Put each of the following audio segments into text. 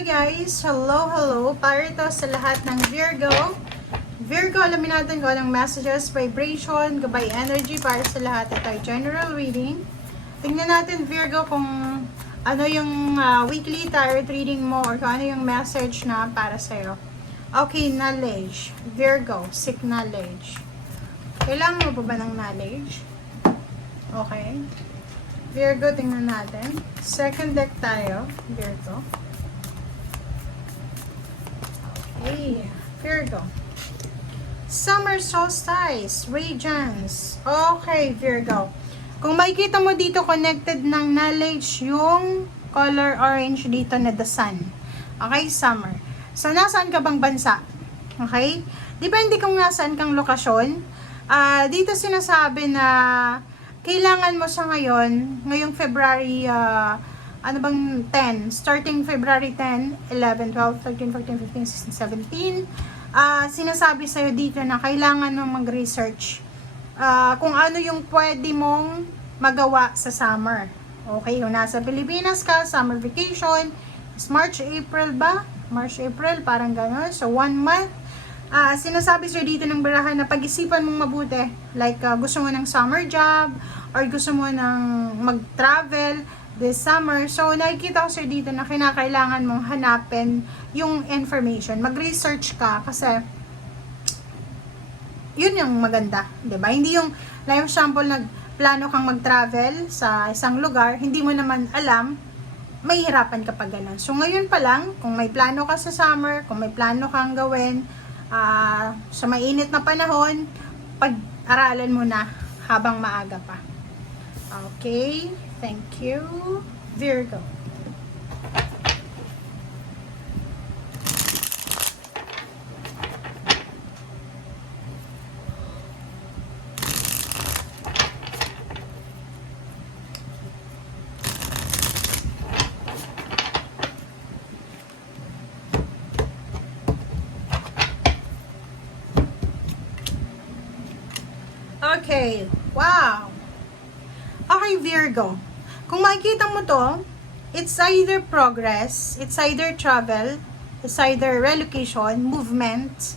Hi guys! Hello! Para ito sa lahat ng Virgo. Virgo, alamin natin kung anong messages, vibration, gabay energy para sa lahat. Ito ay general reading. Tingnan natin Virgo kung ano yung weekly tarot reading mo or kung ano yung message na para sa'yo. Okay, knowledge. Virgo, seek knowledge. Kailangan mo pa ba ng knowledge? Okay. Virgo, tingnan natin. Second deck tayo, Virgo. Okay, Virgo. Summer solstice, radiance. Okay, Virgo. Kung makikita mo dito, connected ng knowledge yung color orange dito na the sun. Okay, summer. So, nasaan ka bang bansa? Okay? Depende kung nasaan kang lokasyon. Dito sinasabi na kailangan mo sa ngayong February, 10, starting February 10, 11, 12, 13, 14, 15, 16, 17, sinasabi sa'yo dito na kailangan mong mag-research kung ano yung pwede mong magawa sa summer. Okay, kung nasa Pilipinas ka, summer vacation, is March, April ba? March, April, parang gano'n. So, 1 month. Sinasabi sa'yo dito ng barahan na pag-isipan mong mabuti. Like, gusto mo ng summer job, or gusto mo ng mag-travel this summer. So, nakikita ko sa'yo dito na kinakailangan mong hanapin yung information. Mag-research ka kasi yun yung maganda. Diba? Hindi yung, like example, nagplano kang mag-travel sa isang lugar, hindi mo naman alam, may hirapan ka pa ganun. So, ngayon pa lang, kung may plano ka sa summer, kung may plano kang gawin, sa mainit na panahon, pag-aralan mo na habang maaga pa. Okay, thank you, Virgo. Okay, wow. Okay, Virgo. Kung makikita mo to, it's either progress, it's either travel, it's either relocation, movement,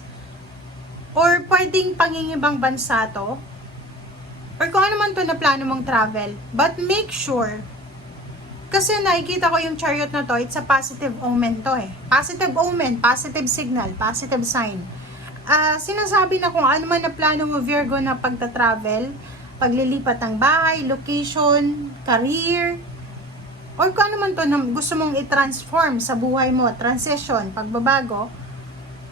or pwedeng pangingibang bansa to, or kung ano man to na plano mong travel. But make sure, kasi nakikita ko yung chariot na to, it's a positive omen to eh. Positive omen, positive signal, positive sign. Sinasabi na kung ano man na plano mo, Virgo, na pagta-travel, paglilipat ng bahay, location, career, or kung ano man to na gusto mong i-transform sa buhay mo, transition, pagbabago,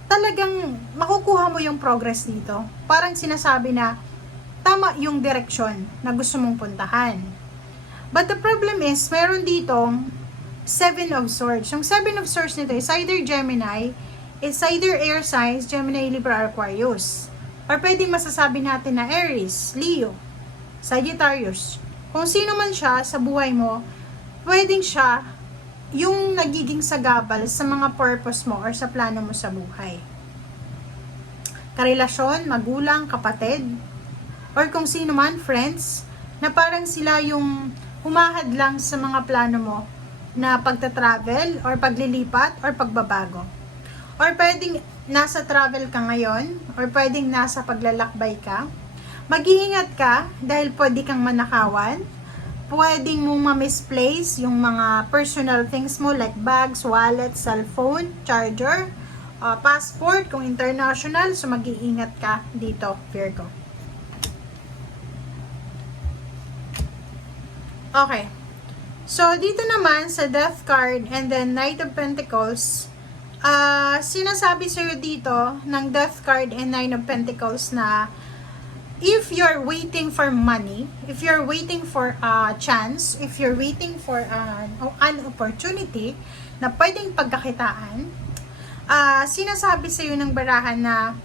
talagang makukuha mo yung progress dito. Parang sinasabi na tama yung direksyon na gusto mong puntahan. But the problem is, meron ditong 7 of Swords. Yung 7 of Swords nito is either Gemini, it's either air signs, Gemini, Libra, Aquarius. Or pwedeng masasabi natin na Aries, Leo, Sagittarius. Kung sino man siya sa buhay mo, pwedeng siya yung nagiging sagabal sa mga purpose mo or sa plano mo sa buhay. Karelasyon, magulang, kapatid, or kung sino man, friends, na parang sila yung humahad lang sa mga plano mo na pagta-travel or paglilipat or pagbabago. Or pwedeng nasa travel ka ngayon, or pwedeng nasa paglalakbay ka. Mag-iingat ka dahil pwede kang manakawan. Pwedeng mong ma-misplace yung mga personal things mo like bags, wallet, cellphone, charger, passport kung international. So mag-iingat ka dito, Virgo. Okay. So dito naman sa Death card and then Knight of Pentacles, sinasabi sa'yo dito ng Death card and Nine of Pentacles na if you're waiting for money, if you're waiting for a chance, if you're waiting for an opportunity na pwedeng pagkakitaan, sinasabi sa'yo ng barahan na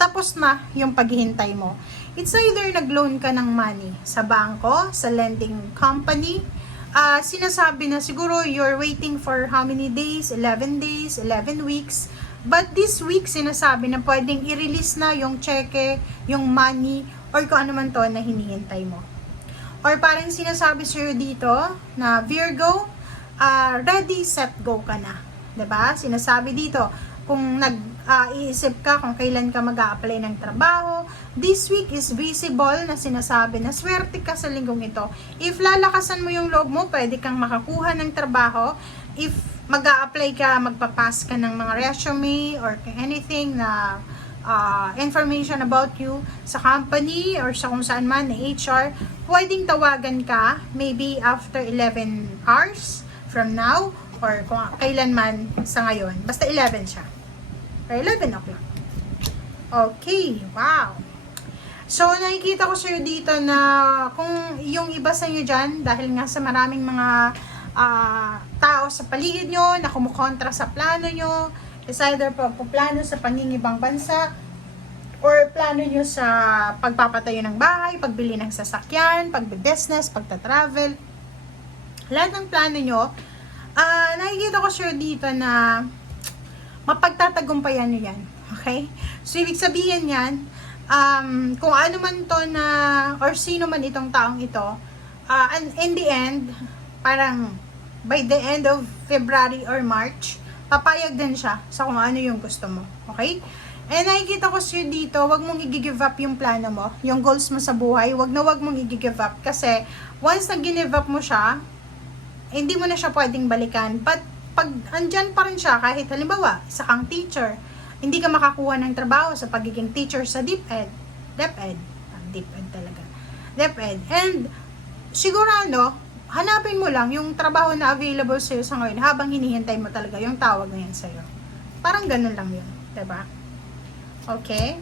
tapos na yung paghihintay mo. It's either nag-loan ka ng money sa bangko, sa lending company, sinasabi na siguro you're waiting for how many days? 11 days, 11 weeks. But this week, sinasabi na pwedeng i-release na yung cheque, yung money, or kung ano man to na hinihintay mo. Or parang sinasabi sa'yo dito na Virgo, ready, set, go ka na. 'Diba? Sinasabi dito, kung iisip ka kung kailan ka mag-a-apply ng trabaho, this week is visible na sinasabi na swerte ka sa linggong ito. If lalakasan mo yung loob mo, pwede kang makakuha ng trabaho. If mag-a-apply ka, magpapas ka ng mga resume or anything na information about you sa company or sa kung saan man na HR, pwedeng tawagan ka maybe after 11 hours from now or kung kailan man sa ngayon. Basta 11 siya. Or 11 o'clock. Okay, wow. So, nakikita ko sa'yo dito na kung yung iba sa inyo dyan, dahil nga sa maraming mga tao sa paligid nyo na kumukontra sa plano nyo, is either pagpuplano sa pangingibang bansa, or plano nyo sa pagpapatayo ng bahay, pagbili ng sasakyan, pagbe-business, pagta-travel, lahat ng plano nyo, nakikita ko sure dito na mapagtatagumpayan nyo yan. Okay? So, ibig sabihin yan, kung ano man to na, or sino man itong taong ito, and in the end, parang by the end of February or March, papayag din siya sa kung ano yung gusto mo. Okay? And nakikita ko sure dito, wag mong i-give up yung plano mo, yung goals mo sa buhay, wag mong i-give up. Kasi, once nag-give up mo siya, hindi mo na siya pwedeng balikan. But, pag andyan pa rin siya, kahit halimbawa, isa kang teacher, hindi ka makakuha ng trabaho sa pagiging teacher sa DepEd. DepEd talaga. DepEd. And, sigurado, hanapin mo lang yung trabaho na available sa'yo sa ngayon habang hinihintay mo talaga yung tawag na yan sa'yo. Parang ganun lang yun. Diba? Okay?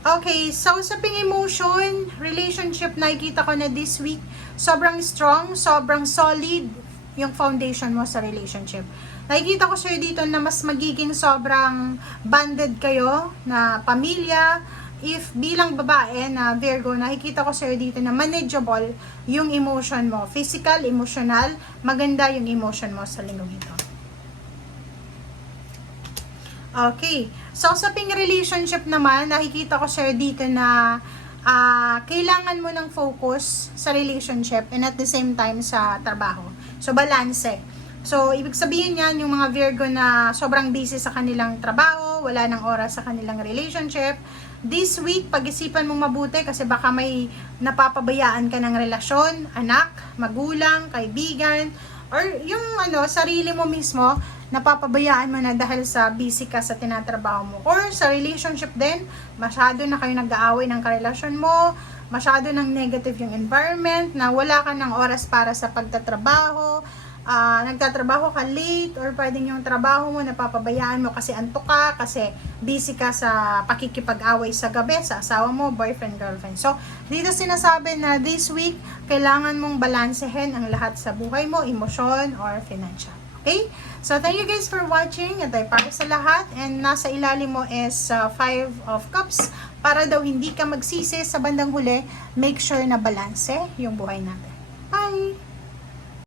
Okay, so sa ping-emotion, relationship, nakikita ko na this week, sobrang strong, sobrang solid yung foundation mo sa relationship. Nakikita ko sa'yo dito na mas magiging sobrang bonded kayo na pamilya. If bilang babae na Virgo, nakikita ko sa'yo dito na manageable yung emotion mo. Physical, emotional, maganda yung emotion mo sa linggong ito. Okay. So, sa ping relationship naman, nakikita ko sa'yo dito na kailangan mo ng focus sa relationship and at the same time sa trabaho. So, balance. So, ibig sabihin yan, yung mga Virgo na sobrang busy sa kanilang trabaho, wala nang oras sa kanilang relationship. This week, pag-isipan mong mabuti kasi baka may napapabayaan ka ng relasyon, anak, magulang, kaibigan, or yung sarili mo mismo, napapabayaan mo na dahil sa busy ka sa tinatrabaho mo. Or sa relationship din, masyado na kayo nag-aaway ng karelasyon mo, masyado ng negative yung environment, na wala ka ng oras para sa pagtatrabaho, nagtatrabaho ka late, or pwedeng yung trabaho mo napapabayaan mo kasi antok ka, kasi busy ka sa pakikipag-away sa gabi sa asawa mo, boyfriend, girlfriend. So, dito sinasabi na this week, kailangan mong balansehin ang lahat sa buhay mo, emosyon or financial. Okay? So, thank you guys for watching. At ay para sa lahat. And nasa ilalim mo is 5 of Cups. Para daw hindi ka magsisi sa bandang huli, make sure na balanse yung buhay natin. Bye!